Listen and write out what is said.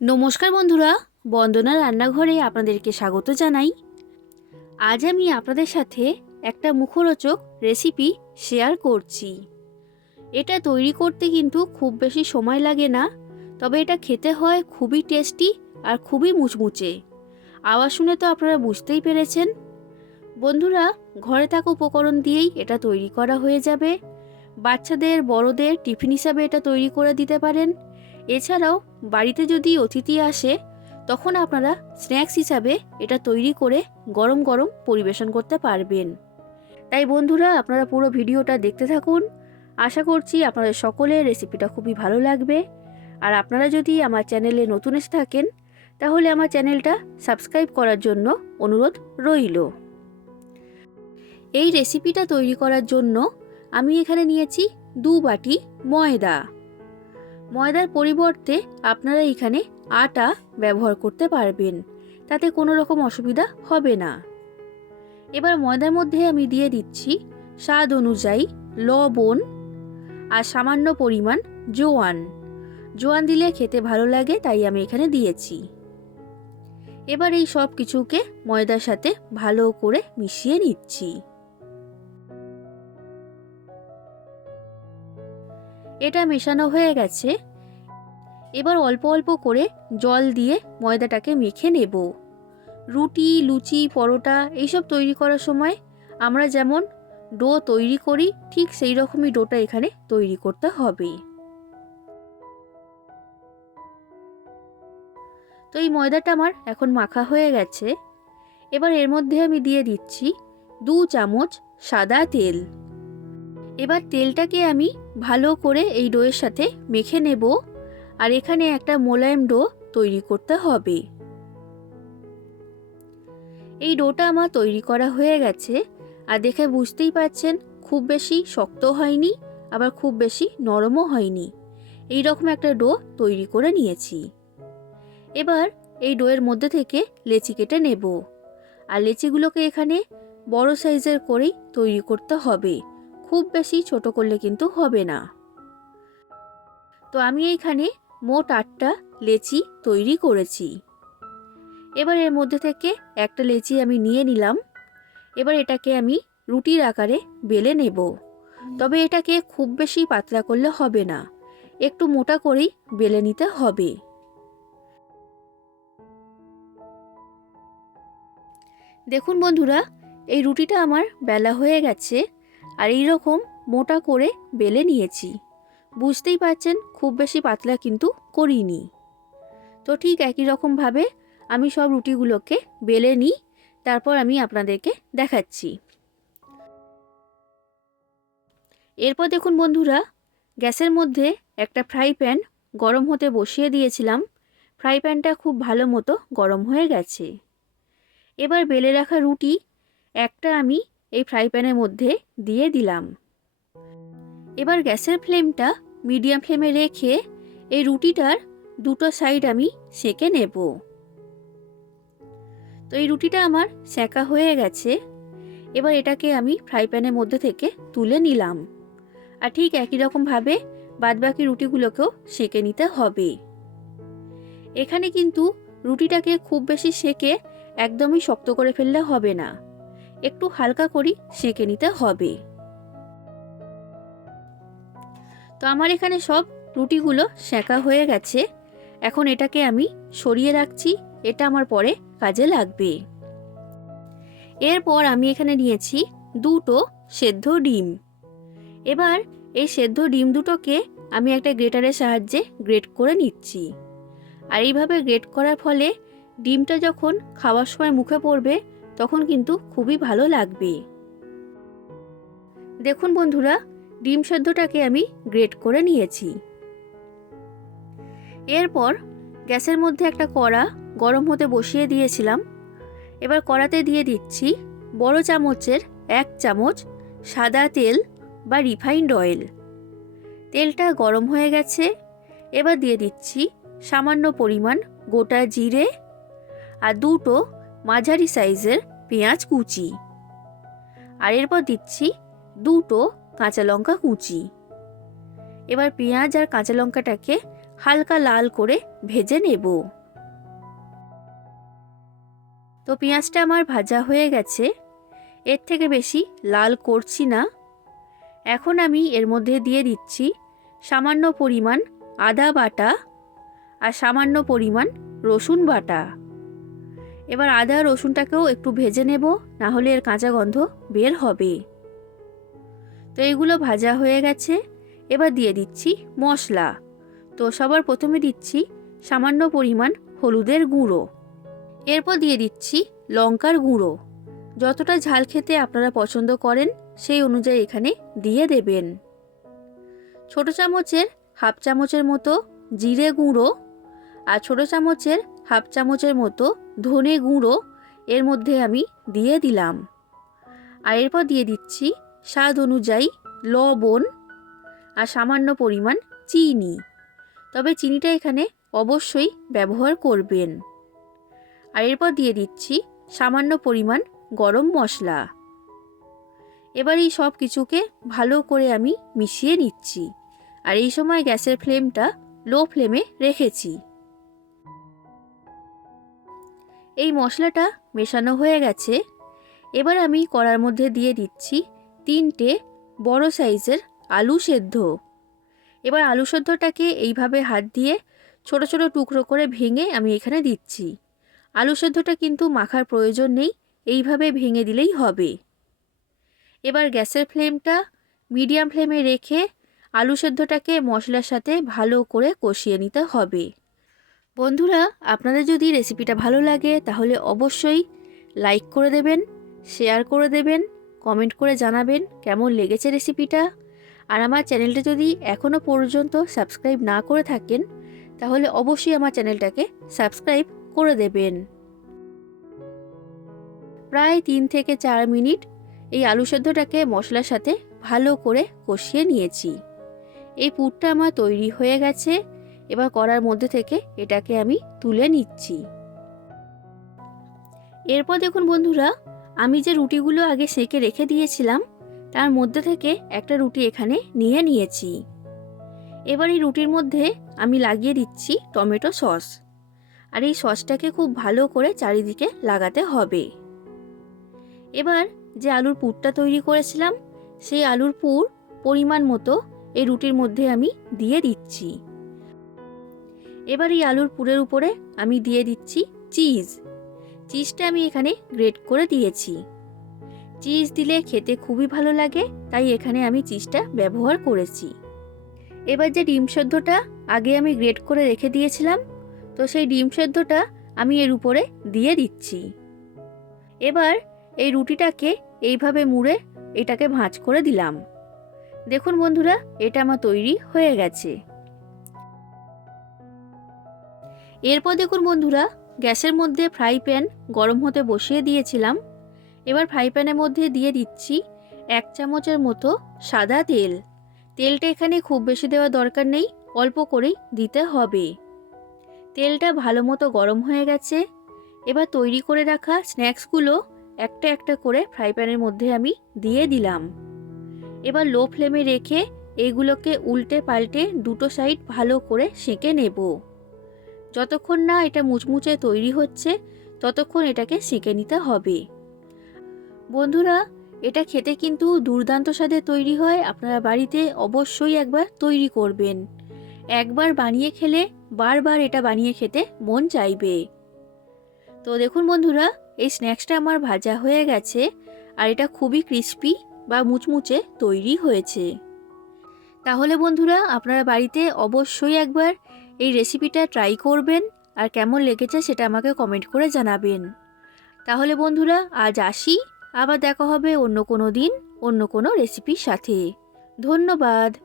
নমস্কার বন্ধুরা, বন্দনা রান্নাঘরে আপনাদেরকে স্বাগত জানাই। আজ আমি আপনাদের সাথে একটা মুখরোচক রেসিপি শেয়ার করছি। এটা তৈরি করতে কিন্তু খুব বেশি সময় লাগে না, তবে এটা খেতে হয় খুবই টেস্টি আর খুবই মুচমুচে। আওয়াজ শুনে তো আপনারা বুঝতেই পেরেছেন। বন্ধুরা, ঘরে থাকা উপকরণ দিয়েই এটা তৈরি করা হয়ে যাবে। বাচ্চাদের, বড়দের টিফিন হিসাবে এটা তৈরি করে দিতে পারেন। এছাড়াও বাড়িতে যদি অতিথি আসে, তখন আপনারা স্ন্যাক্স হিসাবে এটা তৈরি করে গরম গরম পরিবেশন করতে পারবেন। তাই বন্ধুরা, আপনারা পুরো ভিডিওটা দেখতে থাকুন। আশা করছি আপনাদের সকলের রেসিপিটা খুবই ভালো লাগবে। আর আপনারা যদি আমার চ্যানেলে নতুন এসে থাকেন, তাহলে আমার চ্যানেলটা সাবস্ক্রাইব করার জন্য অনুরোধ রইল। এই রেসিপিটা তৈরি করার জন্য আমি এখানে নিয়েছি দু বাটি ময়দা। ময়দার পরিবর্তে আপনারা এখানে আটা ব্যবহার করতে পারবেন। তাতে কোনো রকম অসুবিধা হবে না। এবার ময়দার মধ্যে আমি দিয়ে দিচ্ছি স্বাদ অনুযায়ী লবণ আর সামান্য পরিমাণ জোয়ান। জোয়ান দিলে খেতে ভালো লাগে, তাই আমি এখানে দিয়েছি। এবার এই সব কিছুকে ময়দার সাথে ভালো করে মিশিয়ে নিচ্ছি। এটা মেশানো হয়ে গেছে। এবার অল্প অল্প করে জল দিয়ে ময়দাটাকে মেখে নেব। রুটি, লুচি, পরোটা এইসব তৈরি করার সময় আমরা যেমন ডো তৈরি করি, ঠিক সেই রকমই ডোটা এখানে তৈরি করতে হবে। তো এই ময়দাটা আমার এখন মাখা হয়ে গেছে। এবার এর মধ্যে আমি দিয়ে দিচ্ছি দু চামচ সাদা তেল। এবার তেলটাকে আমি ভালো করে এই ডোয়ের সাথে মেখে নেব। আর এখানে একটা মোলায়েম ডো তৈরি করতে হবে। এই ডোটা আমার তৈরি করা হয়ে গেছে। আর দেখে বুঝতেই পারছেন, খুব বেশি শক্ত হয়নি, আবার খুব বেশি নরমও হয়নি। এই রকম একটা ডো তৈরি করে নিয়েছি। এবার এই ডোয়ের মধ্যে থেকে লেচি কেটে নেব। আর লেচিগুলোকে এখানে বড় সাইজের করেই তৈরি করতে হবে। খুব বেশি ছোট করলে কিন্তু হবে না। তো আমি এইখানে মোট আটটা লেচি তৈরি করেছি। এবার এর মধ্যে থেকে একটা লেচি আমি নিয়ে নিলাম। এবার এটাকে আমি রুটির আকারে বেলে নেব। তবে এটাকে খুব বেশি পাতলা করলে হবে না। একটু মোটা করেই বেলে নিতে হবে। দেখুন বন্ধুরা, এই রুটিটা আমার বেলা হয়ে গেছে। আর এই রকম মোটা করে বেলে নিয়েছি। বুঝতেই পারছেন, খুব বেশি পাতলা কিন্তু করিনি। তো ঠিক একই রকমভাবে আমি সব রুটিগুলোকে বেলে নিই, তারপর আমি আপনাদেরকে দেখাচ্ছি। এরপর দেখুন বন্ধুরা, গ্যাসের মধ্যে একটা ফ্রাই প্যান গরম হতে বসিয়ে দিয়েছিলাম। ফ্রাই প্যানটা খুব ভালো মতো গরম হয়ে গেছে। এবার বেলে রাখা রুটি, একটা আমি এই ফ্রাই প্যানের মধ্যে দিয়ে দিলাম। এবার গ্যাসের ফ্লেমটা মিডিয়াম ফ্লেমে রেখে এই রুটিটার দুটো সাইড আমি সেঁকে নেব। তো এই রুটিটা আমার সেঁকা হয়ে গেছে। এবার এটাকে আমি ফ্রাই প্যানের মধ্যে থেকে তুলে নিলাম। আর ঠিক একই রকমভাবে বাদবাকি রুটিগুলোকেও সেঁকে নিতে হবে। এখানে কিন্তু রুটিটাকে খুব বেশি সেঁকে একদমই শক্ত করে ফেললে হবে না। একটু হালকা করি, সেঁকে নিতে হবে। তো আমার এখানে সব রুটিগুলো সেঁকা হয়ে গেছে। এখন এটাকে আমি সরিয়ে রাখছি, এটা আমার পরে কাজে লাগবে। এরপর আমি এখানে নিয়েছি দুটো সেদ্ধ ডিম। এবার এই সেদ্ধ ডিম দুটোকে আমি একটা গ্রেটারের সাহায্যে গ্রেট করে নিচ্ছি। আর এইভাবে গ্রেট করার ফলে ডিমটা যখন খাওয়ার সময় মুখে পড়বে তখন কিন্তু খুবই ভালো লাগবে। দেখুন বন্ধুরা, ডিম সেদ্ধটাকে আমি গ্রেট করে নিয়েছি। এরপর গ্যাসের মধ্যে একটা কড়া গরম হতে বসিয়ে দিয়েছিলাম। এবার কড়াতে দিয়ে দিচ্ছি বড় চামচের এক চামচ সাদা তেল বা রিফাইন্ড অয়েল। তেলটা গরম হয়ে গেছে। এবার দিয়ে দিচ্ছি সামান্য পরিমাণ গোটা জিরে আর দুটো মাঝারি সাইজের পেঁয়াজ কুচি। আর এরপর দিচ্ছি দুটো কাঁচা লঙ্কা কুচি। এবার পেঁয়াজ আর কাঁচা লঙ্কাটাকে হালকা লাল করে ভেজে নেব। তো পেঁয়াজটা আমার ভাজা হয়ে গেছে। এর থেকে বেশি লাল করছি না। এখন আমি এর মধ্যে দিয়ে দিচ্ছি সামান্য পরিমাণ আদা বাটা আর সামান্য পরিমাণ রসুন বাটা। এবার আদা রসুনটাকেও একটু ভেজে নেব, না হলে এর কাঁচা গন্ধ বের হবে তো এগুলো ভাজা হয়ে গেছে। এবার দিয়ে দিচ্ছি মশলা। তো সবার প্রথমে দিচ্ছি সামান্য পরিমাণ হলুদের গুঁড়ো। এরপর দিয়ে দিচ্ছি লঙ্কার গুঁড়ো। যতটা ঝাল খেতে আপনারা পছন্দ করেন, সেই অনুযায়ী এখানে দিয়ে দেবেন। ছোট চামচের হাফ চামচের মতো জিরে গুঁড়ো আর ছোট চামচের হাফ চামচের মতো ধনে গুঁড়ো এর মধ্যে আমি দিয়ে দিলাম। আর এরপর দিয়ে দিচ্ছি স্বাদ অনুযায়ী লবণ আর সামান্য পরিমাণ চিনি। তবে চিনিটা এখানে অবশ্যই ব্যবহার করবেন। আর এরপর দিয়ে দিচ্ছি সামান্য পরিমাণ গরম মশলা। এবার এই সব কিছুকে ভালো করে আমি মিশিয়ে নিচ্ছি। আর এই সময় গ্যাসের ফ্লেমটা লো ফ্লেমে রেখেছি। এই মশলাটা মেশানো হয়ে গেছে। এবার আমি কড়ার মধ্যে দিয়ে দিচ্ছি তিনটে বড় সাইজের আলু সেদ্ধ। এবার আলু সেদ্ধটাকে এইভাবে হাত দিয়ে ছোট ছোট টুকরো করে ভেঙে আমি এখানে দিচ্ছি। আলু সেদ্ধটা কিন্তু মাখার প্রয়োজন নেই, এইভাবে ভেঙে দিলেই হবে। এবার গ্যাসের ফ্লেমটা মিডিয়াম ফ্লেমে রেখে আলু সেদ্ধটাকে মশলার সাথে ভালো করে কষিয়ে নিতে হবে। বন্ধুরা, আপনাদের যদি রেসিপিটা ভালো লাগে, তাহলে অবশ্যই লাইক করে দেবেন শেয়ার করে দেবেন কমেন্ট করে জানাবেন কেমন লেগেছে রেসিপিটা আর আমার চ্যানেলটা যদি এখনও পর্যন্ত সাবস্ক্রাইব না করে থাকেন, তাহলে অবশ্যই আমার চ্যানেলটাকে সাবস্ক্রাইব করে দেবেন। প্রায় তিন থেকে চার মিনিট এই আলু সেদ্ধটাকে মশলার সাথে ভালো করে কষিয়ে নিয়েছি। এই পুরটা আমার তৈরি হয়ে গেছে। এবার কড়ার মধ্যে থেকে এটাকে আমি তুলে নিচ্ছি। এরপর দেখুন বন্ধুরা, আমি যে রুটিগুলো আগে সেঁকে রেখে দিয়েছিলাম, তার মধ্যে থেকে একটা রুটি এখানে নিয়ে নিয়েছি। এবার এই রুটির মধ্যে আমি লাগিয়ে দিচ্ছি টমেটো সস। আর এই সসটাকে খুব ভালো করে চারিদিকে লাগাতে হবে। এবার যে আলুর পুরটা তৈরি করেছিলাম, সেই আলুর পুর পরিমাণ মতো এই রুটির মধ্যে আমি দিয়ে দিচ্ছি। এবার এই আলুর পুরের উপরে আমি দিয়ে দিচ্ছি চিজ। চিজটা আমি এখানে গ্রেট করে দিয়েছি। চিজ দিলে খেতে খুবই ভালো লাগে, তাই এখানে আমি চিজটা ব্যবহার করেছি। এবার যে ডিম সেদ্ধটা আগে আমি গ্রেট করে রেখে দিয়েছিলাম, তো সেই ডিম সেদ্ধটা আমি এর উপরে দিয়ে দিচ্ছি। এবার এই রুটিটাকে এইভাবে মুড়ে এটাকে ভাঁজ করে দিলাম। দেখুন বন্ধুরা, এটা আমার তৈরি হয়ে গেছে। এরপর দেখুন বন্ধুরা, গ্যাসের মধ্যে ফ্রাই প্যান গরম হতে বসিয়ে দিয়েছিলাম। এবার ফ্রাই প্যানের মধ্যে দিয়ে দিচ্ছি এক চামচের মতো সাদা তেল। তেলটা এখানে খুব বেশি দেওয়া দরকার নেই, অল্প করেই দিতে হবে। তেলটা ভালো মতো গরম হয়ে গেছে। এবার তৈরি করে রাখা স্ন্যাক্সগুলো একটা একটা করে ফ্রাই প্যানের মধ্যে আমি দিয়ে দিলাম। এবার লো ফ্লেমে রেখে এইগুলোকে উল্টে পাল্টে দুটো সাইড ভালো করে সেঁকে নেব। যতক্ষণ না এটা মুচমুচে তৈরি হচ্ছে, ততক্ষণ এটাকে সেঁকে নিতে হবে। বন্ধুরা, এটা খেতে কিন্তু দুর্দান্ত স্বাদে তৈরি হয়। আপনারা বাড়িতে অবশ্যই একবার তৈরি করবেন। একবার বানিয়ে খেলে বারবার এটা বানিয়ে খেতে মন চাইবে। তো দেখুন বন্ধুরা, এই স্ন্যাক্সটা আমার ভাজা হয়ে গেছে আর এটা খুবই ক্রিস্পি বা মুচমুচে তৈরি হয়েছে। তাহলে বন্ধুরা, আপনারা বাড়িতে অবশ্যই একবার এই রেসিপিটা ট্রাই করবেন আর কেমন লেগেছে সেটা আমাকে কমেন্ট করে জানাবেন। তাহলে বন্ধুরা, আজ আসি। আবার দেখা হবে অন্য কোনো দিন, অন্য কোনো রেসিপির সাথে। ধন্যবাদ।